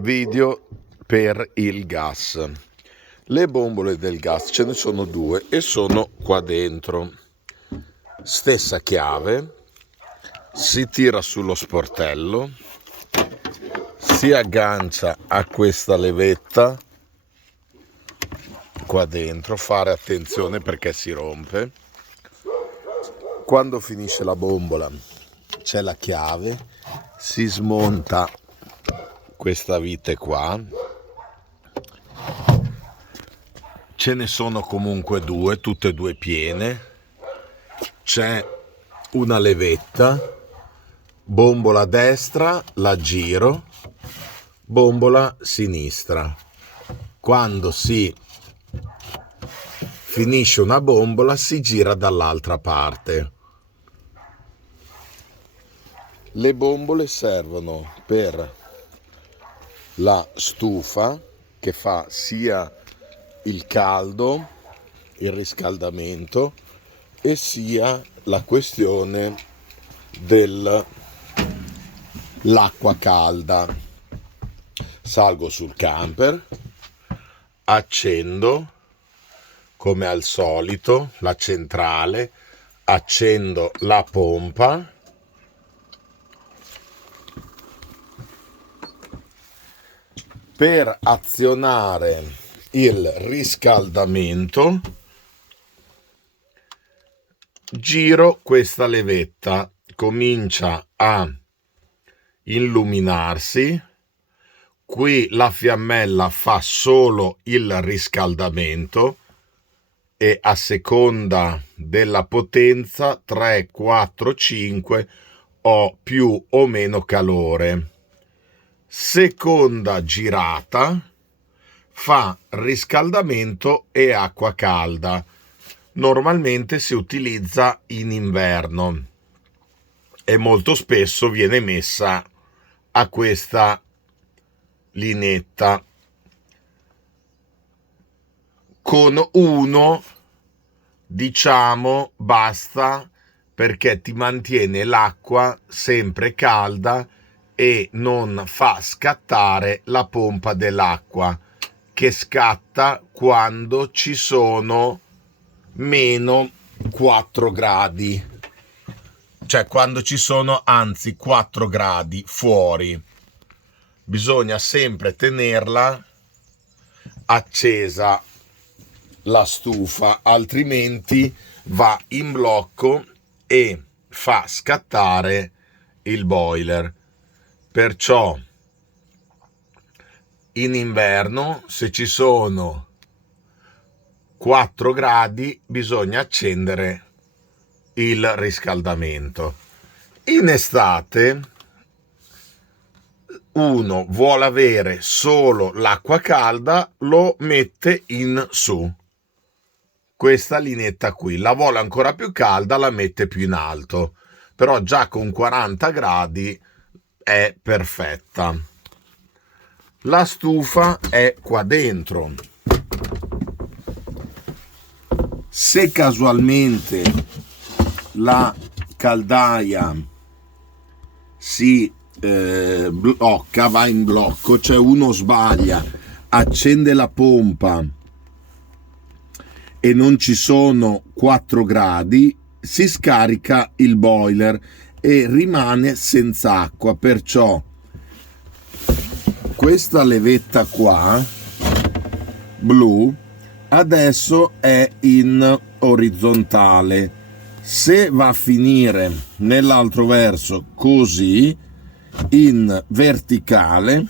Video per il gas. Le bombole del gas ce ne sono due e sono qua dentro. Stessa chiave, si tira sullo sportello, si aggancia a questa levetta qua dentro, fare attenzione perché si rompe. Quando finisce la bombola c'è la chiave, si smonta questa vite qua, ce ne sono comunque due, tutte e due piene, c'è una levetta, bombola destra, la giro, bombola sinistra. Quando si finisce una bombola si gira dall'altra parte. Le bombole servono per la stufa che fa sia il caldo, il riscaldamento, e sia la questione dell'acqua calda. Salgo sul camper, accendo come al solito la centrale, accendo la pompa, per azionare il riscaldamento giro questa levetta, comincia a illuminarsi, qui la fiammella fa solo il riscaldamento e a seconda della potenza 3, 4, 5 ho più o meno calore. Seconda girata fa riscaldamento e acqua calda. Normalmente si utilizza in inverno e molto spesso viene messa a questa linetta con uno, diciamo, basta, perché ti mantiene l'acqua sempre calda e non fa scattare la pompa dell'acqua, che scatta quando ci sono meno 4 gradi, cioè quando ci sono anzi 4 gradi fuori. Bisogna sempre tenerla accesa la stufa, altrimenti va in blocco e fa scattare il boiler. Perciò in inverno, se ci sono 4 gradi, bisogna accendere il riscaldamento. In estate uno vuole avere solo l'acqua calda, lo mette in su. Questa linetta qui, la vuole ancora più calda, la mette più in alto, però già con 40 gradi è perfetta. La stufa è qua dentro. Se casualmente la caldaia si blocca, va in blocco, cioè uno sbaglia, accende la pompa e non ci sono 4 gradi, si scarica il boiler e rimane senza acqua. Perciò questa levetta qua blu adesso è in orizzontale. Se va a finire nell'altro verso così, in verticale,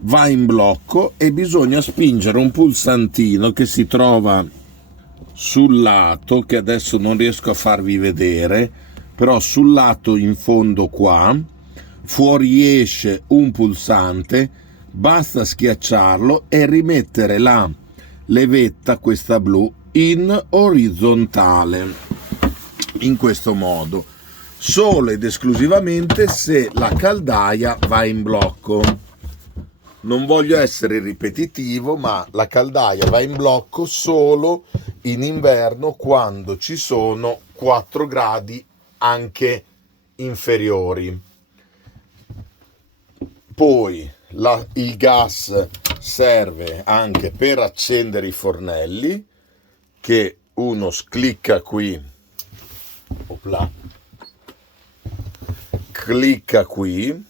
va in blocco e bisogna spingere un pulsantino che si trova sul lato, che adesso non riesco a farvi vedere, però sul lato in fondo qua fuoriesce un pulsante, basta schiacciarlo e rimettere la levetta, questa blu, in orizzontale, in questo modo, solo ed esclusivamente se la caldaia va in blocco. Non voglio essere ripetitivo, ma la caldaia va in blocco solo in inverno, quando ci sono 4 gradi anche inferiori. Poi il gas serve anche per accendere i fornelli, che uno clicca qui, opla, clicca qui,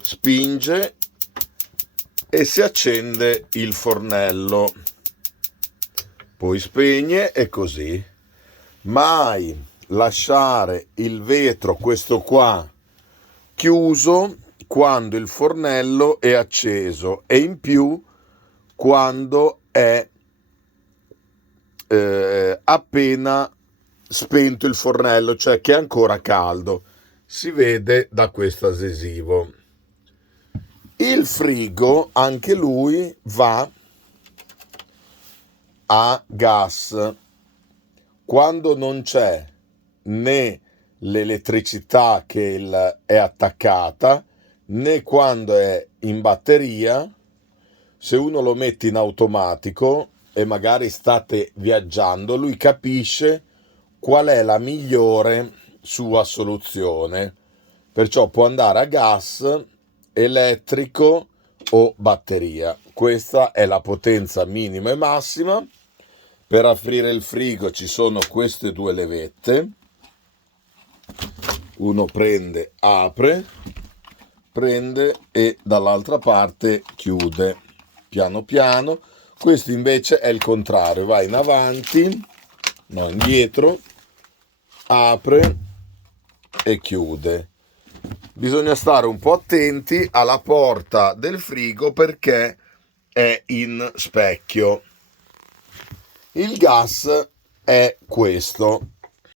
spinge e si accende il fornello, poi spegne e così. Mai lasciare il vetro, questo qua, chiuso quando il fornello è acceso, e in più quando è appena spento il fornello, cioè che è ancora caldo. Si vede da questo adesivo. Il frigo anche lui va a gas. Quando non c'è né l'elettricità che è attaccata, né quando è in batteria, se uno lo mette in automatico e magari state viaggiando, lui capisce qual è la migliore sua soluzione. Perciò può andare a gas, elettrico o batteria. Questa è la potenza minima e massima. Per aprire il frigo ci sono queste due levette. Uno prende, apre, prende e dall'altra parte chiude piano piano. Questo invece è il contrario, va in avanti, no, indietro, apre e chiude. Bisogna stare un po' attenti alla porta del frigo perché è in specchio. Il gas è questo,